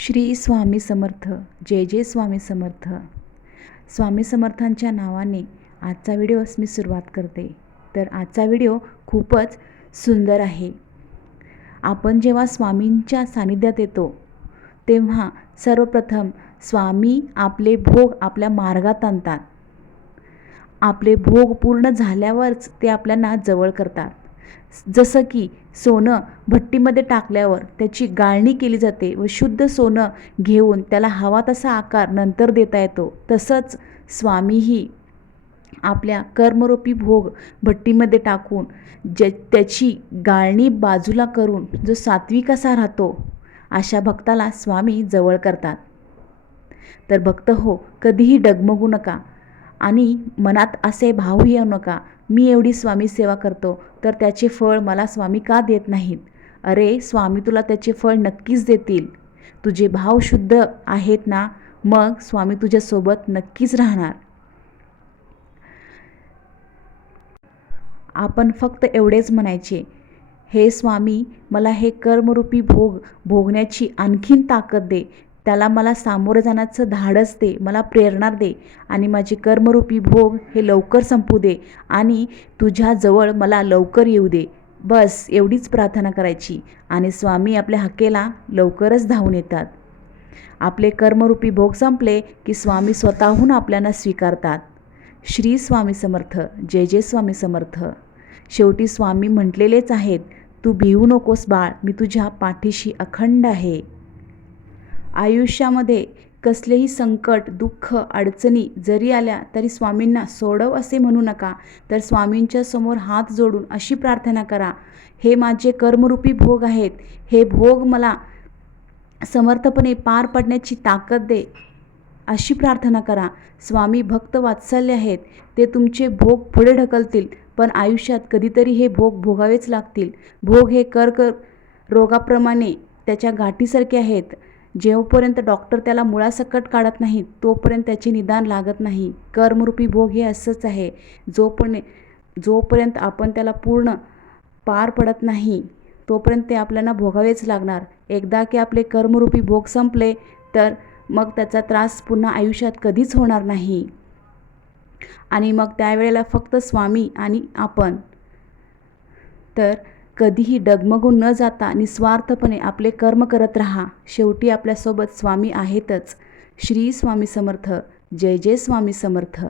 श्री स्वामी समर्थ जय जय स्वामी समर्थ. स्वामी समर्थांच्या नावाने आजचा व्हिडिओस मी सुरुवात करते. तर आजचा व्हिडिओ खूपच सुंदर आहे. आपण जेव्हा स्वामींच्या सानिध्यात येतो तेव्हा सर्वप्रथम स्वामी आपले भोग आपल्या मार्गात आणतात. आपले भोग पूर्ण झाल्यावरच ते आपल्याला जवळ करतात. जसं की सोनं भट्टीमध्ये टाकल्यावर त्याची गाळणी केली जाते व शुद्ध सोनं घेऊन त्याला हवा तसा आकार नंतर देता येतो. तसंच स्वामीही आपल्या कर्मरूपी भोग भट्टीमध्ये टाकून ज त्याची गाळणी बाजूला करून जो सात्विक असा राहतो अशा भक्ताला स्वामी जवळ करतात. तर भक्त हो कधीही डगमगू नका. आणि मनात असे भावही येऊ नका मी एवढी स्वामी सेवा करतो तर त्याचे फळ मला स्वामी का देत नाहीत? अरे स्वामी तुला त्याचे फळ नक्कीच देतील. तुझे भाव शुद्ध आहेत ना मग स्वामी तुझ्यासोबत नक्कीच राहणार. आपण फक्त एवढेच म्हणायचे हे स्वामी मला हे कर्मरूपी भोग भोगण्याची आणखीन ताकद दे. त्याला मला सामोरं जाण्याचं धाडस दे मला प्रेरणा दे आणि माझी कर्मरूपी भोग हे लवकर संपू दे आणि तुझ्याजवळ मला लवकर येऊ दे. बस एवढीच प्रार्थना करायची आणि स्वामी आपल्या हकेला लवकरच धावून येतात. आपले कर्मरूपी भोग संपले की स्वामी स्वतःहून आपल्याला स्वीकारतात. श्री स्वामी समर्थ जय जय स्वामी समर्थ. शेवटी स्वामी म्हटलेलेच आहेत तू भिवू नकोस बाळ मी तुझ्या पाठीशी अखंड आहे. आयुष्यामध्ये कसलेही संकट दुःख अडचणी जरी आल्या तरी स्वामींना सोडव असे म्हणू नका. तर स्वामींच्या समोर हात जोडून अशी प्रार्थना करा हे माझे कर्मरूपी भोग आहेत. हे भोग मला समर्थपणे पार पडण्याची ताकद दे. अशी प्रार्थना करा. स्वामी भक्त वात्सल्य आहेत. ते तुमचे भोग पुढे ढकलतील पण आयुष्यात कधीतरी हे भोग भोगावेच लागतील. भोग हे कर्क रोगाप्रमाणे त्याच्या गाठीसारखे आहेत. जेवपर्यंत डॉक्टर त्याला मुळासकट काढत नाहीत तोपर्यंत त्याचे निदान लागत नाही. कर्मरूपी भोग हे असंच आहे. जोपर्यंत जोपर्यंत आपण त्याला पूर्ण पार पडत नाही तोपर्यंत ते आपल्याला भोगावेच लागणार. एकदा की आपले कर्मरूपी भोग संपले तर मग त्याचा त्रास पुन्हा आयुष्यात कधीच होणार नाही. आणि मग त्यावेळेला फक्त स्वामी आणि आपण. तर कधीही डगमगून न जाता निस्वार्थपणे आपले कर्म करत राहा. शेवटी आपल्यासोबत स्वामी आहेतच. श्री स्वामी समर्थ. जय जय स्वामी समर्थ.